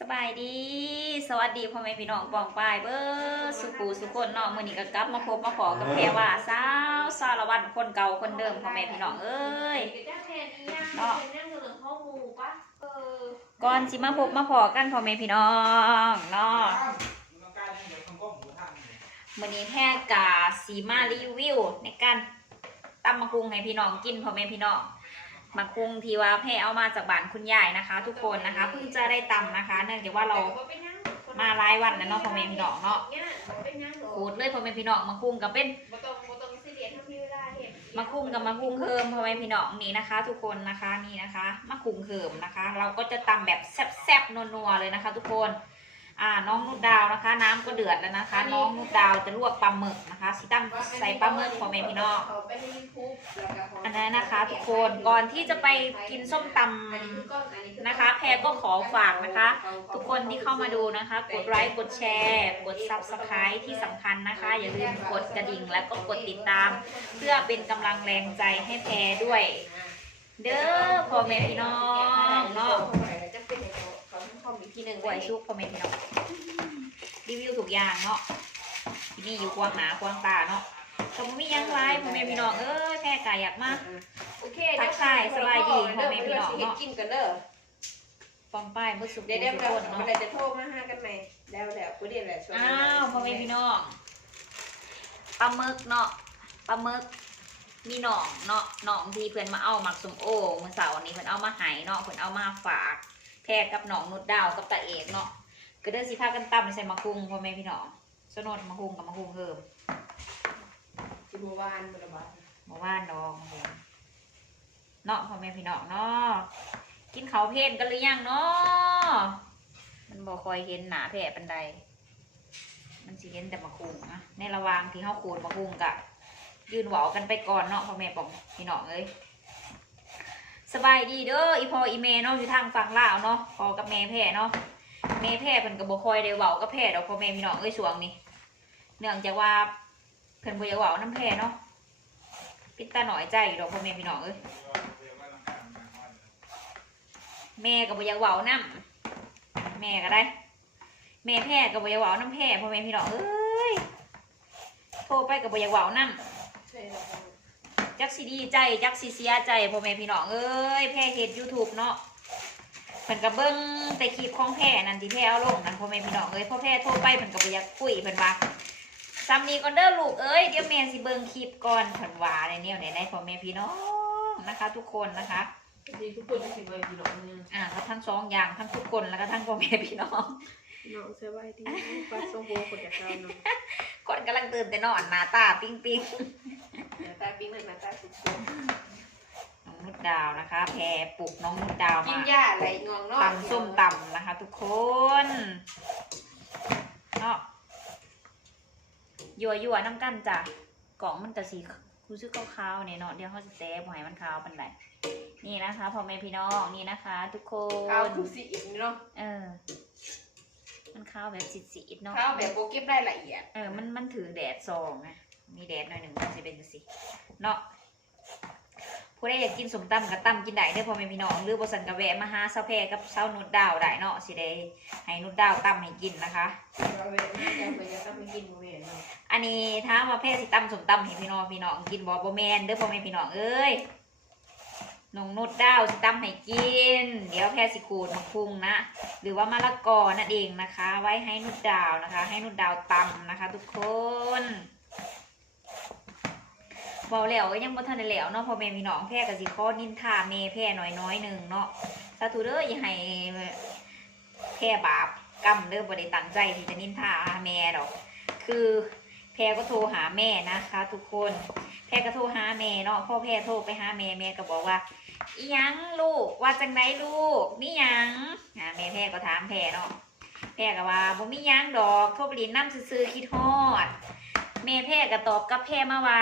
สบายดี สวัสดีพ่อแม่พี่น้องปองปายเบอร์สุขูสุคนเนาะมือนี้ก็กลับมาพบมาขอกับแพรว่าสาวสารวัตรคนเก่าคนเดิมพ่อแม่พี่น้องเอ้ยเนาะนั่งเหลืองข้อมูปะก่อนสิมาพบมาขอกันพ่อแม่พี่น้องเนาะมือนี้แพรกาสีมารีวิวในการตำมะคุงให้พี่น้องกินพ่อแม่พี่น้อง มะคุงที่ว่าแพรเอามาจากบ้านคุณยายนะคะ ทุกคนนะคะเพิ่งจะได้ตำนะคะ เนื่องจากว่าเรามาหลายวันแล้วเนาะพ่อแม่พี่น้องเนาะเนี่ยเป็นนั่งหรอขูดเลยพ่อแม่พี่น้องมะคุงก็เป็นบ่ต้องบ่ต้องซีเรียสเท่าที่เวลาเห็นมะคุงกับมะคุงเคิมพ่อแม่พี่น้องนี่นะคะ ทุกคนนะคะนี่นะคะมะคุงเคิมนะคะ เราก็จะตำแบบแซ่บๆนัวๆเลยนะคะ ทุกคน อ่าน้องนุดดาวนะคะ น้ำก็เดือดแล้วนะคะ น้องนุดดาวจะลวกปลาหมึกนะคะสิตั้มใส่ปลาหมึกพ่อแม่พี่น้องเขาไปใน YouTube แล้วก็อันนั้นนะคะทุกคนก่อนที่จะไปกินส้มตำอันนี้คือกล้องอันนี้อนะคะ แพรก็ขอฝากนะคะ ทุกคนที่เข้ามาดูนะคะ กดไลค์กดแชร์ กด subscribe ที่สำคัญนะคะ อย่าลืมกดกระดิ่งแล้วก็กดติดตาม เพื่อเป็นกำลังแรงใจให้แพรด้วย เด้อพ่อแม่พี่น้องเนาะ จะเป็นเขาเขาค อมอีกทีหนึ่งกล้วยชุกพ่อแม่พี่น้องรีวิวทุกอย่างเนาะที่นี่อยู่กวางหนาควางตาเนาะก็บ่มีหยังไรพ่อแม่พี่น้องเอ้ยแพรกายอยากมาโอเคทักทายสบายดีพ่อแม่พี่น้องเนาะกินกันเด้อฟองป้ายเมื่อสุกเดี๋ยวเดี๋ยวทุกเราคนเนาะเดี๋ยวจะโทรมาหากันใหม่แล้วแล้วกูเดี๋ยวแหละช่วงอ้าวพ่อแม่พี่น้องปลาหมึกเนาะปลาหมึกมีหนองเนาะหนองที่เพื่อนมาเอาหมักสมโอเมื่อเสาร์นี้เพื่อนเอามาใหายเนาะเพื่อนเอามาฝาก แพรกับหนองนุดดาวกับตาเอกเนาะก็เดินสิพากันตำใส่มะคุงพ่อแม่พี่น้องสนดมะคุงกับมะคุงเพิ่มจิบวานบุรบาเมื่อวานดองมะคุงเนาะพ่อแม่พี่น้องเนาะกินเขาวเพลนกันหรือยังเนาะมันบ่คอยเห็นหนาแพร่ปันใด มันสิเห็นแต่มะคุงนะในระหว่างที่เฮาขูดมะคุงกะ ยืนเหวากันไปก่อนเนาะพ่อแม่ปองพี่น้องเอ้ย สบายดีเด้ออีพออีเมเนาะอยู่ทางฝั่งลาวเนาะพอกับแม่แพ่เนาะแม่แพ่เพิ่นก็บ่คอยได้เว้ากับแพร่ดอกพ่อแม่พี่น้องเอ้ยช่วงนี้เนื่องจากว่าเพิ่นบ่อยากเว้านํแพ่เนาะปิดตาหน่อยใจอยู่ดอกพ่อแม่พี่น้องเอ้ยแม่ก็บ่อยากเว้านํแม่ก็ได้ แม่แพ่ก็บ่อยากเว้านํแพ่พ่อแม่พี่น้องเอ้ยโทรไปก็บ่อยากเว้านํใช่แล้ว จักสิดีใจจักสิเสียใจพ่อแม่พี่น้องเอ้ยแพร่เฮ็ด YouTube เนาะเพิ่นก็เบิ่งแต่คลิปของแพร่นั่นที่แพร่เอาลงนั่นพ่อแม่พี่น้องเอ้ยพอแพร่โทรไปเพิ่นก็บ่อยากคุยเพิ่นว่าซ้ำนี้ก่อนเด้อลูกเอ้ยเดี๋ยวแม่สิเบิ่งคลิปก่อนเพิ่นว่าในแนวไหนได้พ่อแม่พี่น้องนะคะ ทุกคนนะคะดีทุกคนที่มาพี่น้องเนี่ยอ่าก็ทั้งสองอย่างทั้งทุกคนแล้วก็ทั้งพ่อแม่พี่น้องพี่น้องสบายดีปลาส้มโบคนจะเจ้าเนาะ คนกำลังตื่นแต่นอนหน้าตาปิ๊งปิ๊งตาปิ้งเลยนะตาสุดน้องนุดดาวนะคะ แพรปลุกน้องนุดดาวกินมายาอะไรงวงเนาะตำส้มตำนะคะ ทุกคนเนาะยัวยัวๆน้ำกันจ้ะกล่องมันกะสีรู้สึกขาวๆเนี่ยเนาะเดี๋ยวเขาจะแต้บ่ให้มันขาวปันไหนนี่นะคะพ่อแม่พี่น้องนี่นะคะ ทุกคข้าวนคือสีอิ่มเนาะเออ มันขาวแบบสีดๆเนาะข้าวแบบโบเก็บได้ละเอียด เออ มันมันถือแดดซองนะมีแดดหน่อยหนึ่งมันจะเป็นจังสิเนาะผู้ใดอยากกินสมตำกับตำกินได้เด้อพ่อแม่พี่น้องหรือบสันกะแวะมาหาเซาแพรกับเซานุดดาวได้เนาะสิได้ให้นุดดาวตำให้กินนะคะเราเวลาจะไปจะต้องไปกินโมเมนต์เนาะอันนี้ถ้ามว่าแพรสิตำสมตำให้พี่น้องพี่น้องกินบ่บ่แมนเด้อพ่อแม่พี่น้องเอ้ย น้องนุดดาวสิตำให้กิน เดี๋ยวแพรสิขูดมะพุงนะ หรือว่ามะละกอนั่นเองนะคะ ไว้ให้นุดดาวนะคะ ให้นุดดาวตำนะคะ ทุกคนเบาแล้วก็ยังบ่ทันได้แล้วเนาะพ่อแม่พี่น้องแพรกับสิข้อนินทาแม่แพรน้อยน้อยหนึ่งเนาะสาธุเด้ออย่าให้แพรบาปกรรมเด้อบ่ได้ตั้งใจที่จะนินทาแม่ดอก คือแพรก็โทรหาแม่นะคะ ทุกคน แพรก็โทรหาแม่เนาะพ่อแพรโทรไปหาแม่แม่ก็บอกว่าอียังลูกว่าจังไดลูกมียังอ่าแม่แพรก็ถามแพรเนาะแพรก็ว่าบ่มียังดอกโทรไปเลินน้ำซื่อคิดฮอดแม่แพรก็ตอบกับแพรมาว่า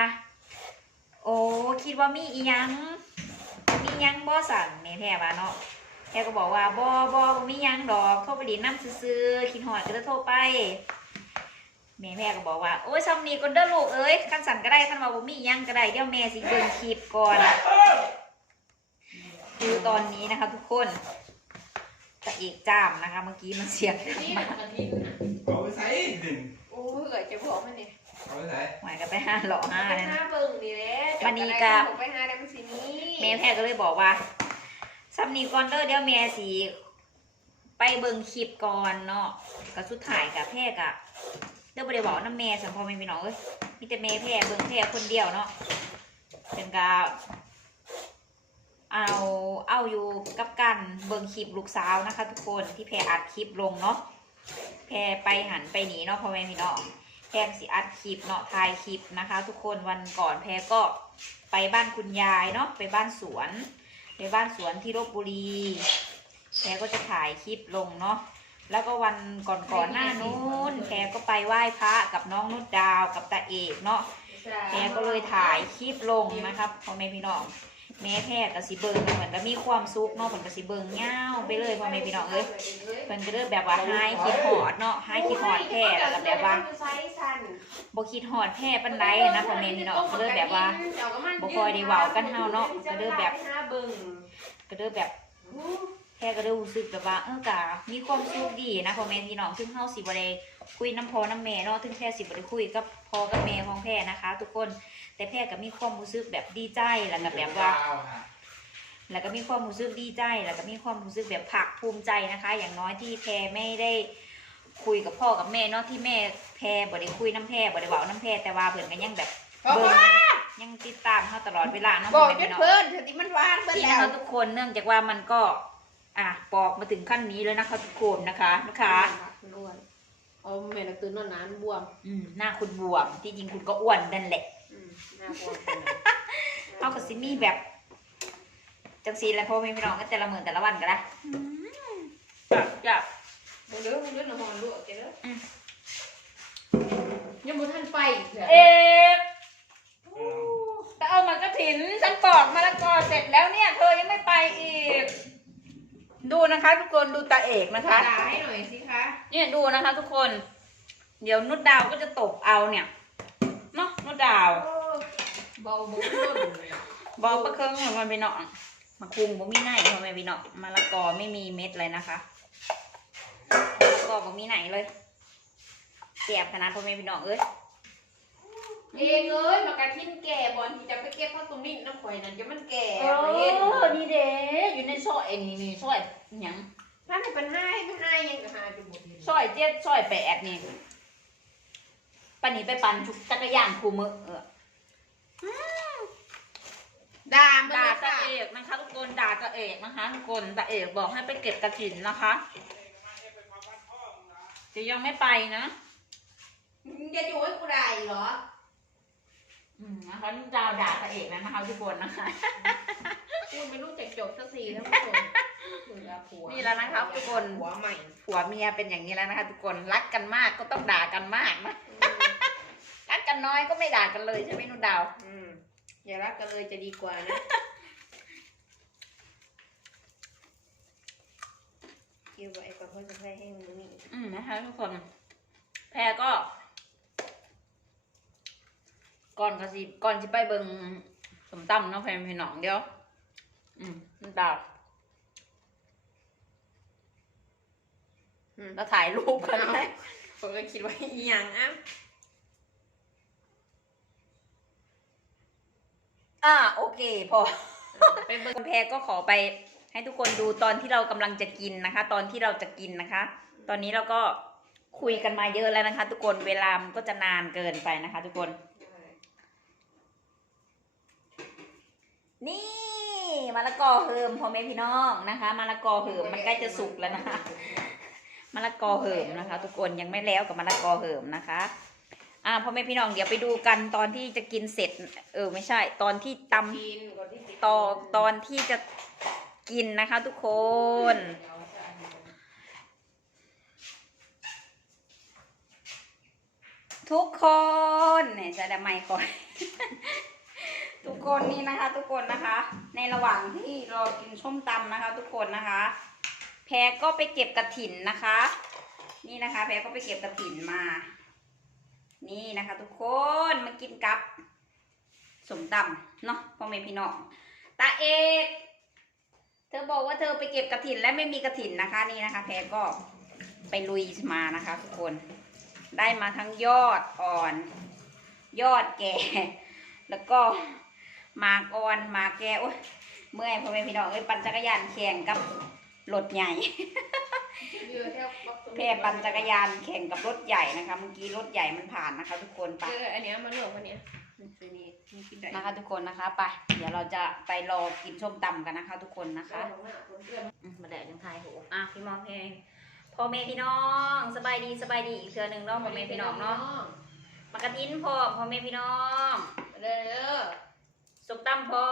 โอ้คิดว่ามีอียังมียังบ่สั่นแม่แพรว่าเนาะแพรก็บอกว่าบ่บ่มียังดอกโทรไปเลินน้ำซื่อคิดฮอดก็เลยโทรไป แม่แม่ก็บอกว่าโอ้ยซัมนี่ก่อนเด้อลูกเอ้ยคันสั่นก็ได้คันว่าบ่มีหยังก็ได้เดี๋ยวแม่สิเบิ่งคลิปก่อน คือตอนนี้นะคะ ทุกคนตะเอกจ้ามนะคะ เมื่อกี้มันเสียงดังนี่มากกะทิน่ะเอาไปใส่หนึ่งโอ้ยเกิดจะบอกมันนี่เอาไปใส่หมายกันไปห้าหล่อห้าไปเลยหานะเบิ่งนี่แหละวันนี้ก็ ไปหาได้มันสินี้แม่แพรก็เลยบอกว่าซัมนีก่อนเด้อเดี๋ยวแม่สีไปเบิ่งคลิปก่อนเนาะก็สุดท้ายกับแพรกะ เดี๋ยวบ่ได้บอกน้ำแม่สัมพอแม่พี่น้องเอ้ยมีแต่แม่แพรเบิ่งแพรคนเดียวเนาะเป็นกาเอาเอาอยู่กับกันเบิ่งคลิปลูกสาวนะคะ ทุกคนที่แพรอัดคลิปลงเนาะแพรไปหันไปหนีเนาะพ่อแม่พี่น้องแพรสิอัดคลิปเนาะถ่ายคลิปนะคะ ทุกคนวันก่อนแพรก็ไปบ้านคุณยายเนาะไปบ้านสวน ไปบ้านสวนที่ลบบุรีแกก็จะถ่ายคลิปลงเนาะ แล้วก็วันก่อนก่อนๆหน้านู้นแกก็ไปไหว้พระกับน้องนุชดาวกับตาเอกเนาะแกก็เลยถ่ายคลิปลงนะครับพ่อแม่พี่น้อง แม่แพทย์กับสิเบิงเหมือนก็มีความสุขเนาะเหมือนกับสิเบิงเงาไปเลยพ่อแม่พี่น้องเอ้ยเพิ่นก็เริ่มแบบว่าหายคิดหอดเนาะหายคิดหอดแพทย์แล้วก็แบบว่าไซส์สั้นบ่คิดหอดแพทย์ปานใดนะพ่อแม่พี่น้องก็เลยแบบว่าบ่ค่อยได้เว้ากันเฮาเนาะก็เด้อแบบหาเบิ่งก็เริ่มแบบแค่ก็เริ่มรู้สึกแบบว่าเออกะมีความสุขดีนะพ่อแม่พี่น้องซึ่งเฮาสิบ่ได้คุยน้ำพอน้ำแม่เนาะถึงแค่สิบ่ได้คุยกับพ่อกับแม่ของแพรนะคะ ทุกคนแต่แพรก็มีความรู้สึกแบบดีใจแล้วก็แบบว่า แล้วก็มีความรู้สึกดีใจ แล้วก็มีความรู้สึกแบบภาคภูมิใจนะคะ อย่างน้อยที่แพรไม่ได้คุยกับพ่อกับแม่เนาะที่แม่แพรบ่ได้คุยน้ำแพรบ่ได้เว้าน้ำแพรแต่ว่าเพิ่นก็ยังแบบเบิ่งยังติดตามเฮาตลอดเวลาเนาะบพ่ออกแม่จพี่นน้องเพิ่นสติมันหวานเบิ่นที่แล้นะวคะทุกคนเนื่องจากว่ามันก็ อะปอกมาถึงขั้นนี้แล้วนะคะทุกคนนะคะนะคะอ้วนเอาแม่น่ะตื่นนอนนานบวมอืมหน้าคุณบวมที่จริงคุณก็อ้วนนั่นแหละอืมหน้าบวมเท่ากับซิมี่แบบจังซีแล้วพ่อแม่พี่น้องก็แต่ละมื้อแต่ละวันก็ได้แบบแบบมึงเด้อมึงเด้อน้ำมันลวกแกเด้ออมยังบ่ทันไปเถอะเอ๊ะจะเอามันกระถินฉันปอกมะละกอเสร็จแล้วเนี่ย เธอยังไม่ไปอีก ดูนะคะ ทุกคนดูตาเอกนะคะ ด่าให้หน่อยสิคะเนี่ยดูนะคะ ทุกคน เดี๋ยวนุดดาวก็จะตบเอาเนี่ยเนาะนุดดาวเบาบุ้งรุ่นบอกประเคิงเหมือนมันไปเนาะมาคุงบ่มีไหนทำไมไปเนาะมะละกอไม่มีเม็ดเลยนะคะมะละกอบ่มีไหนเลยเสียบขนาดพ่อแม่พี่น้องเอ้ยเองเอ้ยมากระทิ้นแก่บอลที่จะไปเก็บผ้าตุ้มนิ่น้ำข่อยนั่นจะมันแก่เอไปเฮ็ดอนี่เด้อยู่ในซอยนี่นี่ซอย หยังถ้าให้เป็นให้ไม่ให้ยังก็หาจุดหมดเห็นซอยเจ็ดซอยแปดนี่ปันนี้ไปปั่นจักรยานคูมือเออด่ามันด่าเลยตาค่ะเอกนะคะทุกคนด่าตาเอกนะคะทุกคนตาเอกบอกให้ไปเก็บกระถินนะคะจะยังไม่ไปนะ มึงจะอยู่ให้กูได้เหรอ อืมนะคะนี่ดาวด่าตาเอกแล้วนะคะทุกคนนะคะกูไม่รู้จักจบสักทีท่านผู้ชมมึงเอาผัว นี่แล้วนะคะทุกคนผัวใหม่ผัวเมียเป็นอย่างนี้แล้วนะคะทุกคนรักกันมากก็ต้องด่ากันมากนะรักกันน้อยก็ไม่ด่ากันเลยใช่ไหมนุ่นดาวอืมอย่ารักกันเลยจะดีกว่านะเกี่ยวกับไอ้ประเภทประเภทให้มึงนี่อืมนะคะทุกคนแพรก็ ก่อนก็สิก่อนสิไปเบิงสมตั้มเนาะแพรพี่น้องเดียว อืมนุ่นดาว อืม แล้วถ่ายรูปกันไหมผมก็คิดว่าอีหยังอะอ่าโอเคพอไปเบิ่งคุณแพรก็ขอไปให้ทุกคนดูตอนที่เรากำลังจะกินนะคะ ตอนที่เราจะกินนะคะ ตอนนี้เราก็คุยกันมาเยอะแล้วนะคะ ทุกคนเวลามันก็จะนานเกินไปนะคะ ทุกคน นี่มะละกอเหิมพ่อแม่พี่น้องนะคะมะละกอเหิมมันใกล้จะสุกแล้วนะคะ มะละกอเหิมนะคะ ทุกคนยังไม่แล้วกับมะละกอเหิมนะคะ อ่าพ่อแม่พี่น้องเดี๋ยวไปดูกันตอนที่จะกินเสร็จ เออไม่ใช่ ตอนที่ตำกินก่อนที่จะตอนตอนที่จะกินนะคะ ทุกคนทุกคนเนี่ยจะได้ไม่ก่อนทุกคนนี่นะคะ ทุกคนนะคะ ในระหว่างที่รอกินส้มตำนะคะ ทุกคนนะคะแพ รก็ไปเก็บกระถินนะคะ นี่นะคะ แพรก็ไปเก็บกระถินมา นี่นะคะ ทุกคนมากินกับสมตำเนาะพ่อแม่พี่น้องตาเอกเธอบอกว่าเธอไปเก็บกระถินและไม่มีกระถินนะคะ นี่นะคะ แพรก็ไปลุยมานะคะ ทุกคนได้มาทั้งยอดอ่อน ยอดแก่ แล้วก็หมากอ่อนหมากแก่โอ้ยเมื่อยพ่อแม่พี่น้องเอ้ยปั่นจักรยานแข่งกับ รถใหญ่เรือแค่บักแพรปั่นจักรยานแข่งกับรถใหญ่นะคะเมื่อกี้รถใหญ่มันผ่านนะคะ ทุกคนไปเอออันเนี้ยมันเหลืองมันเนี้ยตัวนี้มีกินได้นะคะ ทุกคนนะคะไปเดี๋ยวเราจะไปรอกินส้มตำกันนะคะ ทุกคนนะคะอืมมาแดดยังทายโหอะพี่มองเพลงพ่อแม่พี่น้องสบายดีสบายดีอีกเทือหนึ่งเนาะพ่อแม่พี่น้องเนาะมากระทินพร้อมพ่อแม่พี่น้องเด้อ สุกตั้มพร้อ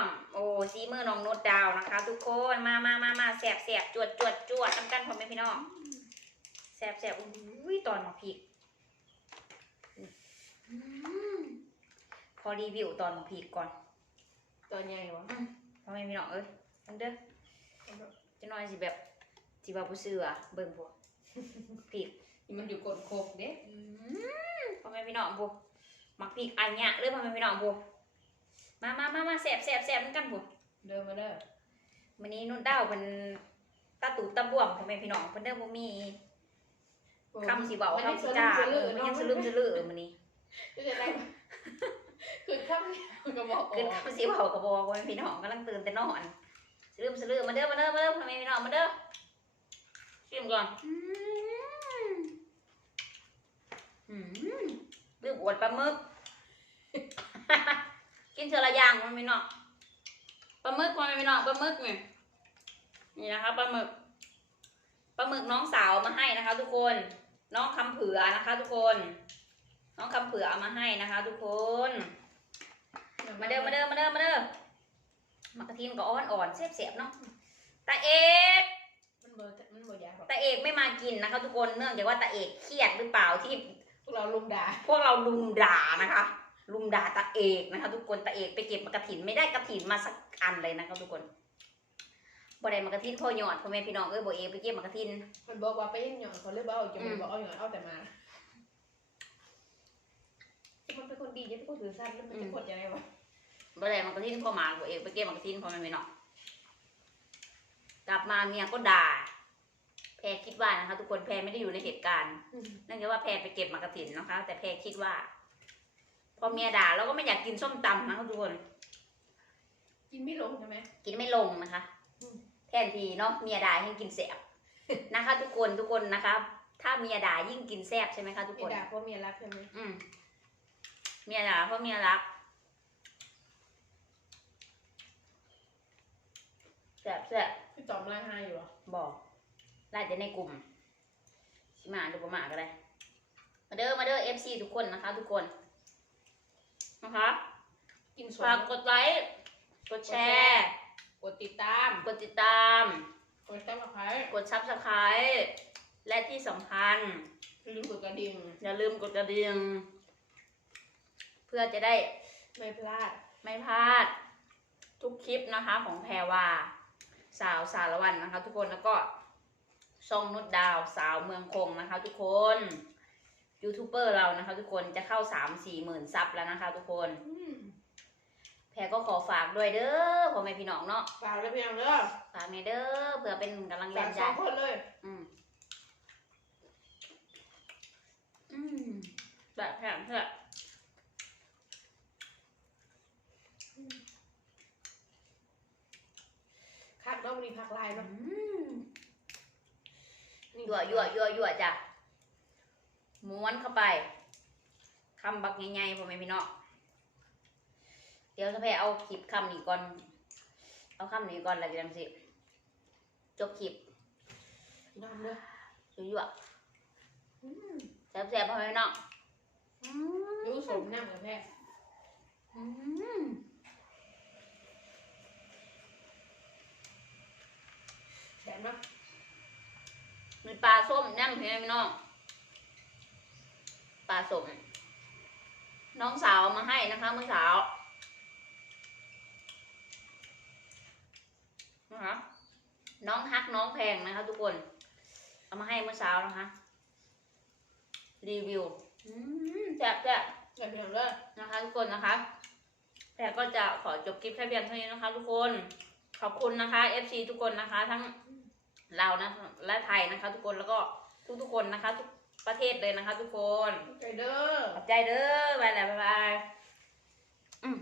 ม โอ้ซีมือน้องนุดดาวนะคะ ทุกคนมามามามาแสบแสบจวดจวดจวดกันกันพ่อแม่พี่น้องแสบแสบอุ้ยตอนมาพริกอืมพอรีวิวตอนมาพริกก่อนตัวใหญ่วะพ่อแม่พี่น้องเอ้ยอันเด้อจะน้อยสิแบบสิว่าผู้ซื้ออะเบิ่งพวกพริกนี่มันอยู่กดโคกเด้อืมพ่อแม่พี่น้องพวกมักพริกอันเนี้ยเลยพ่อแม่พี่น้องพวก มามามามาแสบแสบแสบเหมือนกันพวกเดินมาเด้อวันนี้นุ่นดาวเป็นตาตูตาบวมพ่อแม่พี่น้องเพิ่นเด้อบ่มีคำสิเว้าคำสิจ้าเออมันยังสลืมสลือมื้อนี้จะได้คือคำก็บอกเกินคำสิเว้าก็บ่พ่อแม่พี่น้องกำลังตื่นแต่นอนสลืมสลือมาเด้อมาเด้อมาเด้อพ่อแม่พี่น้องมาเด้อชิมก่อนอืมอืมลืมอวดปลาหมึก กินเทอละอย่างพ่อแม่พี่น้องปลาหมึกพ่อแม่พี่น้องปลาหมึกนี่นี่นะคะปลาหมึกปลาหมึกน้องสาวมาให้นะคะ ทุกคน น้องคำเผือนะคะ ทุกคน น้องคำเผือเอามาให้นะคะ ทุกคน มาเด้อมาเด้อมาเด้อมาเด้อมากระทินก็อ่อนอ่อนๆเสียบๆเนาะตาเอกมันเบอร์มันเบอร์ยาครับตาเอกไม่มากินนะคะ ทุกคนเนื่องจากว่าตาเอกเครียดหรือเปล่าที่พวกเราลุมด่า พวกเราลุมด่านะคะ ลุมด่าตาเอกนะคะ ทุกคนตาเอกไปเก็บมากระถินไม่ได้กระถินมาสักอันเลยนะคะทุกคนบ่ได้มากระถินพ่อหยอดพ่อแม่พี่น้องเอ้ยบ่เอกไปเก็บมากระถินมันบอกว่าไปยังหย่อนเขาเลยบอกเอาจะไม่บอกเอาหย่อนเอาแต่มามันเป็นคนดีจะเป็นคนถือสั้นแล้วมันจะกดยังไงวะบ่ได้มากระถินพ่อหมาบ่เอกไปเก็บมากระถินพ่อแม่พี่น้องกลับมาเมียก็ด่าแพรคิดว่านะคะ ทุกคนแพรไม่ได้อยู่ในเหตุการณ์เนื่องจากว่าแพรไปเก็บมากระถินนะคะ แต่แพรคิดว่า พอเมียด่าเราก็ไม่อยากกินส้มตำนะคะทุกคน กินไม่ลงใช่ไหม กินไม่ลงนะคะอืมแทนทีเนาะเมียด่ายิ่งกินแสบนะคะ ทุกคนทุกคนนะคะ ถ้าเมียด่ายิ่งกินแสบใช่ไหมคะทุกไอ้คนด่าเพราะเมียรักใช่ไหมอืมเมียด่าเพราะเมียรักแสบแสบพี่จอมร่างไห้อยู่อะบอกไล่แต่ในกลุ่มสิมาดูประมาก็ได้ มาเด้อมาเด้อเอฟซีทุกคนนะคะ ทุกคน นะคะกินสฝากดกดไลค์ กดแชร์ กดติดตาม กดติดตาม กดตั้งใครกดซับสไครต์และที่สำคัญลืมกดกระดิ่ง อย่าลืมกดกระดิ่ง เพื่อจะได้ไม่พลาด ไม่พลาด ทุกคลิปนะคะของแพรวา สาวสารวันนะคะ ทุกคนแล้วก็ช่องนุดดาวสาวเมืองคงนะคะ ทุกคน ยูทูบเบอร์เรานะคะ ทุกคนจะเข้าสามสี่หมื่นซับแล้วนะคะ ทุกคนแพรก็ขอฝากด้วยเด้อพ่อแม่พี่น้องเนาะฝากเลยเพียงเด้อฝากเนเด้อเผื่อเป็นกำลังแรฝากงใจสองคนเลย อืมอืมแบบแผงเถอะคักเนาะวันนี้พักไลน์อืเนาะมยั่วยั่วยั่วยั่วจ้ะ ม้วนเข้าไปคำบักใหญ่ๆพ่อแม่พี่น้องเดี๋ยวถ้าแพ้เอาคลิปคำนี้ก่อน เอาคำนี้ก่อนแล้วจะทำสิจบคลิปน้ำเด้อยั่วๆแซ่บๆพ่อแม่พี่น้องอืมรู้สมน้ำกับแม่อืมแสบเนาะมีปลาส้มน้ำเพียงพี่น้อง ปลาส้มน้องสาวเอามาให้นะคะเมื่อเช้านะคะน้องฮักน้องแพงนะคะ ทุกคน เอามาให้เมื่อเช้านะคะ รีวิวอืมแซ่บแซ่บแสบเพียงเด้อนะคะ ทุกคนนะคะ แต่ก็จะขอจบคลิปแค่เพียงเท่านี้นะคะ ทุกคนขขอบคุณนะคะ FC ทุกคนนะคะ ทั้งเราวนะและไทยนะคะ ทุกคนแล้วก็ทุกๆคนนะคะทุก ประเทศเลยนะคะทุกคน ใจเด้อขอบใจเด้อบายแล้วบ๊ายบายอืม